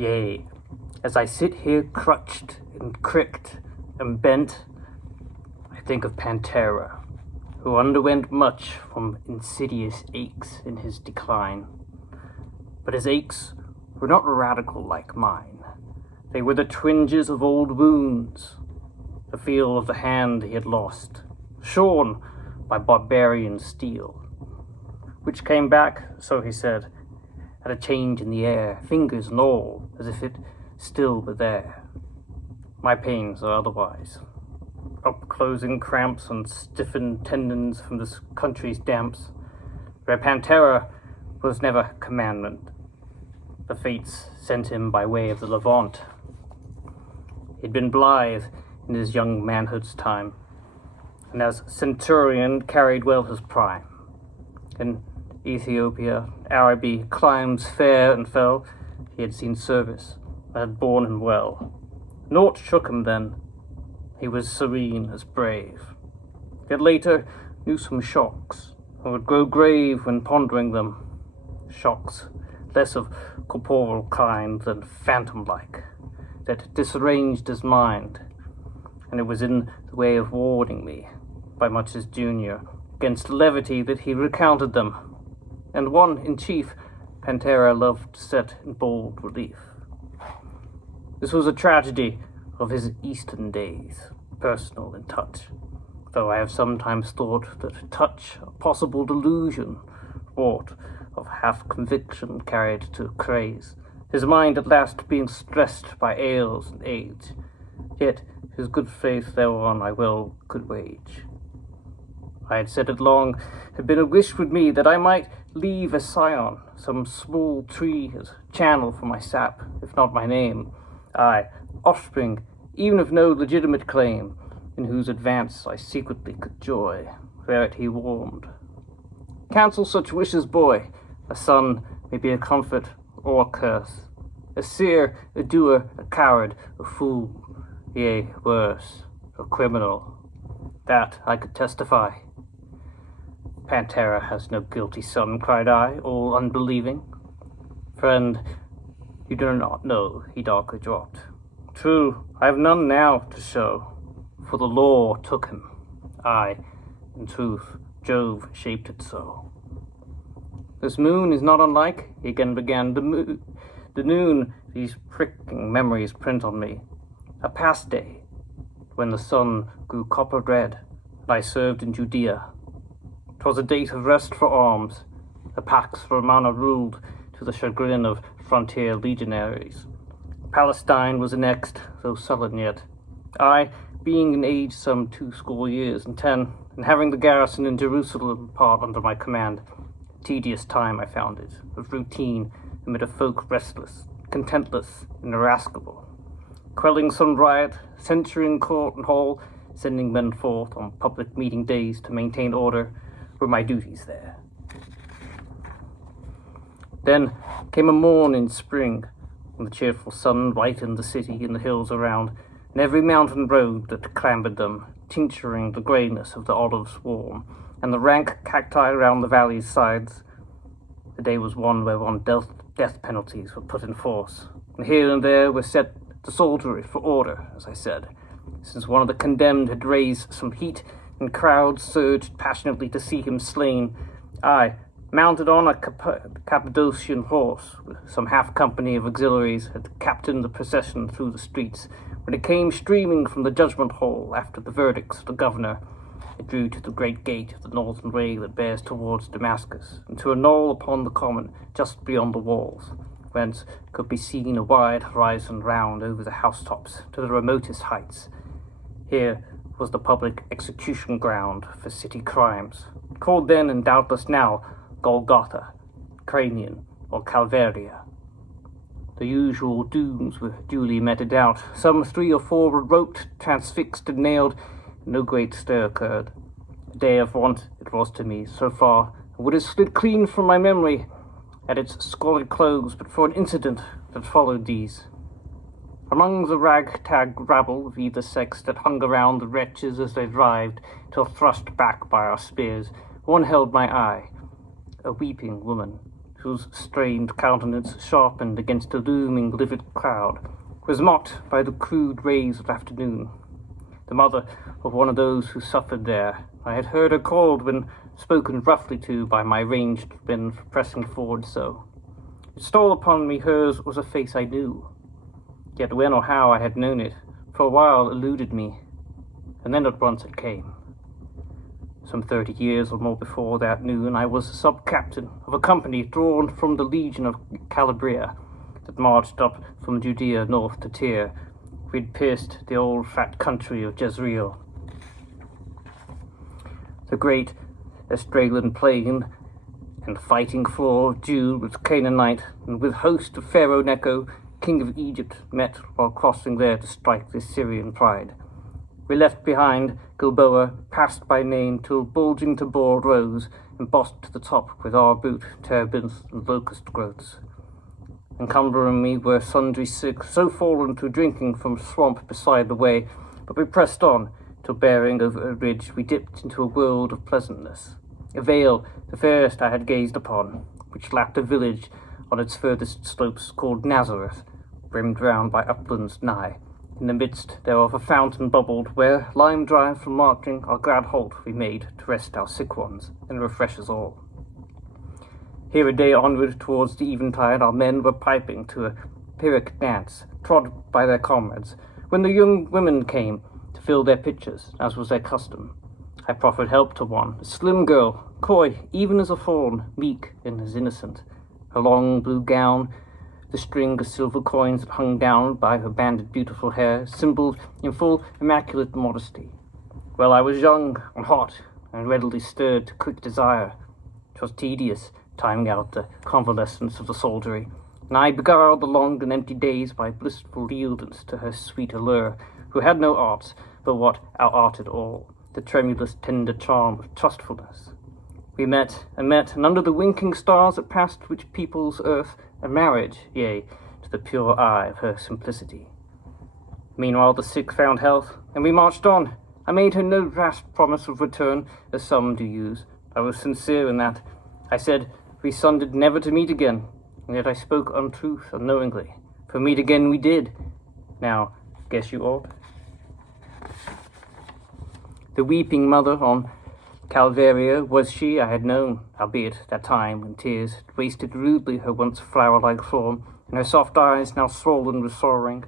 Yea, as I sit here crutched and cricked and bent, I think of Panthera, who underwent much from insidious aches in his decline. But his aches were not radical like mine. They were the twinges of old wounds, the feel of the hand he had lost, shorn by barbarian steel, which came back, so he said, at a change in the air, fingers and all, as if it still were there. My pains are otherwise. Up-closing cramps and stiffened tendons from this country's damps, where Panthera was never commandment. The fates sent him by way of the Levant. He'd been blithe in his young manhood's time, and as centurion carried well his prime. In Ethiopia, Araby, climes fair and fell, he had seen service, that had borne him well. Naught shook him then, he was serene as brave. Yet later knew some shocks, and would grow grave when pondering them. Shocks, less of corporal kind than phantom-like, that disarranged his mind, and it was in the way of warning me, by much his junior, against levity that he recounted them, and one in chief Panthera loved to set in bold relief. This was a tragedy of his Eastern days, personal in touch, though I have sometimes thought that touch a possible delusion, wrought of half-conviction carried to craze, his mind at last being stressed by ails and age, yet his good faith thereon I well could wage. I had said it long, had been a wish with me that I might leave a scion, some small tree as channel for my sap, if not my name, aye, offspring, even of no legitimate claim, in whose advance I secretly could joy, whereat he warmed. Cancel such wishes, boy. A son may be a comfort or a curse, a seer, a doer, a coward, a fool, yea, worse, a criminal. That I could testify. Panthera has no guilty son, cried I, all unbelieving. Friend, you do not know, he darkly dropped. True, I have none now to show, for the law took him. Aye, in truth, Jove shaped it so. This moon is not unlike, he again began, the noon these pricking memories print on me. A past day, when the sun grew copper red, and I served in Judea. 'Twas a date of rest for arms. The Pax Romana ruled, to the chagrin of frontier legionaries. Palestine was annexed, though sullen yet. I, being in age some 20 years and 10, and having the garrison in Jerusalem part under my command, tedious time I found it, of routine amid a folk restless, contentless, and irascible, quelling some riot, censuring court and hall, sending men forth on public meeting days to maintain order, were my duties there. Then came a morn in spring, when the cheerful sun lightened the city and the hills around, and every mountain road that clambered them, tincturing the greyness of the olive swarm, and the rank cacti round the valley's sides. The day was one whereon death penalties were put in force, and here and there were set the soldiery for order, as I said, since one of the condemned had raised some heat, and crowds surged passionately to see him slain. I, mounted on a Cappadocian horse, with some half-company of auxiliaries, had captained the procession through the streets. When it came streaming from the judgment hall after the verdicts of the governor, it drew to the great gate of the northern way that bears towards Damascus, and to a knoll upon the common just beyond the walls, whence could be seen a wide horizon round over the housetops to the remotest heights. Here was the public execution ground for city crimes, called then and doubtless now Golgotha, Cranion, or Calvaria. The usual dooms were duly meted out. Some 3 or 4 were roped, transfixed, and nailed. No great stir occurred. A day of want it was to me, so far, and would have slid clean from my memory at its squalid close but for an incident that followed these. Among the ragtag rabble of either sex that hung around the wretches as they writhed, till thrust back by our spears, one held my eye, a weeping woman, whose strained countenance, sharpened against a looming livid cloud, was mocked by the crude rays of afternoon. The mother of one of those who suffered there, I had heard her called when spoken roughly to by my ranged men for pressing forward so. It stole upon me hers was a face I knew, yet when or how I had known it, for a while eluded me, and then at once it came. Some 30 years or more before that noon, I was sub-captain of a company drawn from the Legion of Calabria that marched up from Judea north to Tyre. We'd pierced the old fat country of Jezreel, the great Australian plain, and fighting floor of Jude with Canaanite, and with host of Pharaoh Necho, king of Egypt, met while crossing there to strike the Assyrian pride. We left behind Gilboa, passed by Nain, till bulging to board rose, embossed to the top with our boot, terebinth, and locust growths. Encumbering me were sundry sick, so fallen to drinking from a swamp beside the way, but we pressed on, till bearing over a ridge we dipped into a world of pleasantness. A vale, the fairest I had gazed upon, which lapped a village on its furthest slopes called Nazareth, brimmed round by uplands nigh. In the midst thereof a fountain bubbled, where, lime-dry from marching, our glad halt we made to rest our sick ones and refresh us all. Here a day onward towards the eventide our men were piping to a Pyrrhic dance, trod by their comrades, when the young women came to fill their pitchers, as was their custom. I proffered help to one, a slim girl, coy even as a fawn, meek and as innocent. Her long blue gown, the string of silver coins that hung down by her banded beautiful hair, symboled in full immaculate modesty. Well, I was young and hot, and readily stirred to quick desire. 'Twas tedious, timing out the convalescence of the soldiery, and I beguiled the long and empty days by blissful yieldance to her sweet allure, who had no arts but what outarted all, the tremulous tender charm of trustfulness. We met, and under the winking stars that passed which peoples earth, a marriage, yea, to the pure eye of her simplicity. Meanwhile the sick found health, and we marched on. I made her no rash promise of return, as some do use. I was sincere in that. I said we sundered never to meet again, and yet I spoke untruth unknowingly, for meet again we did. Now, guess you ought. The weeping mother on Calvaria was she I had known, albeit that time when tears had wasted rudely her once flower-like form, and her soft eyes now swollen with sorrowing.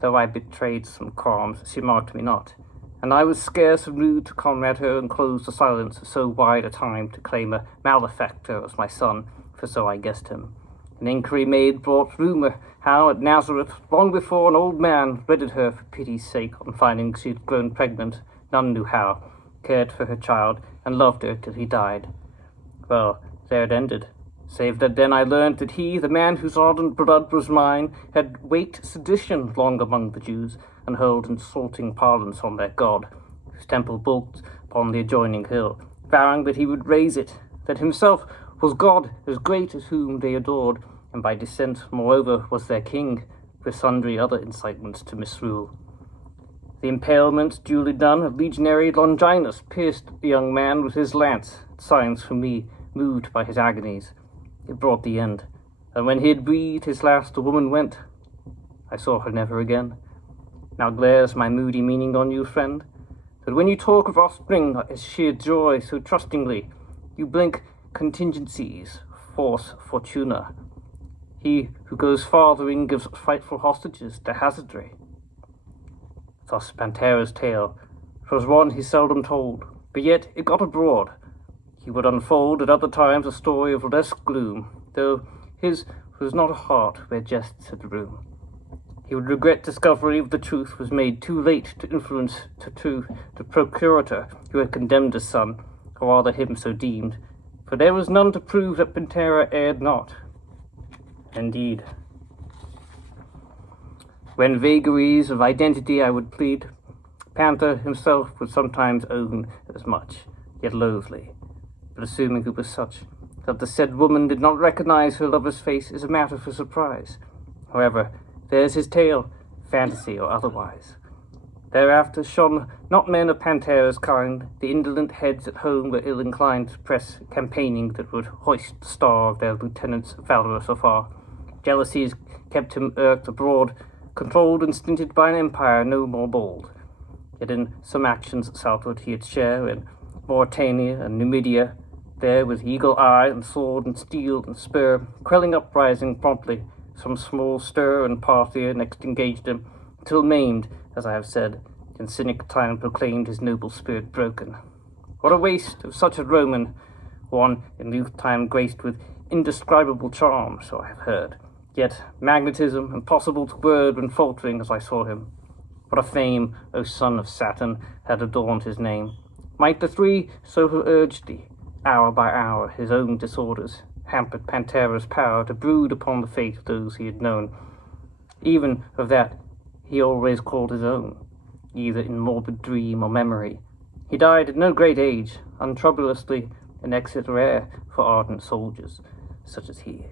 Though I betrayed some qualms, she marked me not, and I was scarce and rude to comrade her and close the silence of so wide a time to claim a malefactor as my son, for so I guessed him. An inquiry made brought rumour how at Nazareth, long before an old man wedded her for pity's sake on finding she had grown pregnant, none knew how, cared for her child, and loved her till he died. Well, there it ended, save that then I learned that he, the man whose ardent blood was mine, had waked sedition long among the Jews, and hurled insulting parlance on their God, whose temple bulked upon the adjoining hill, vowing that he would raise it, that himself was God as great as whom they adored, and by descent, moreover, was their king, with sundry other incitements to misrule. The impalement duly done, a legionary Longinus pierced the young man with his lance, signs from me, moved by his agonies. It brought the end, and when he had breathed his last, the woman went. I saw her never again. Now glares my moody meaning on you, friend, that when you talk of offspring as sheer joy so trustingly, you blink contingencies, force fortuna. He who goes farthering gives frightful hostages to hazardry. Thus Panthera's tale, 'twas one he seldom told, but yet it got abroad. He would unfold at other times a story of less gloom, though his was not a heart where jests had room. He would regret discovery of the truth was made too late to influence to truth the procurator who had condemned his son, or rather him so deemed, for there was none to prove that Panthera erred not. Indeed, when vagaries of identity I would plead, Panther himself would sometimes own as much, yet loathly, but assuming it was such, that the said woman did not recognize her lover's face is a matter for surprise. However, there's his tale, fantasy or otherwise. Thereafter shone not men of Panthera's kind. The indolent heads at home were ill-inclined to press campaigning that would hoist the star of their lieutenants valorous afar. Jealousies kept him irked abroad, controlled and stinted by an empire no more bold. Yet in some actions southward he had share, in Mauritania and Numidia. There with eagle eye and sword and steel and spur, quelling uprising promptly, some small stir and Parthia next engaged him, till maimed, as I have said, in cynic time proclaimed his noble spirit broken. What a waste of such a Roman, one in youth time graced with indescribable charm, so I have heard, yet magnetism impossible to word when faltering as I saw him. What a fame, O son of Saturn, had adorned his name! Might the three so have urged thee, hour by hour his own disorders hampered Panthera's power to brood upon the fate of those he had known. Even of that he always called his own, either in morbid dream or memory. He died at no great age, untroublously, an exit rare for ardent soldiers such as he.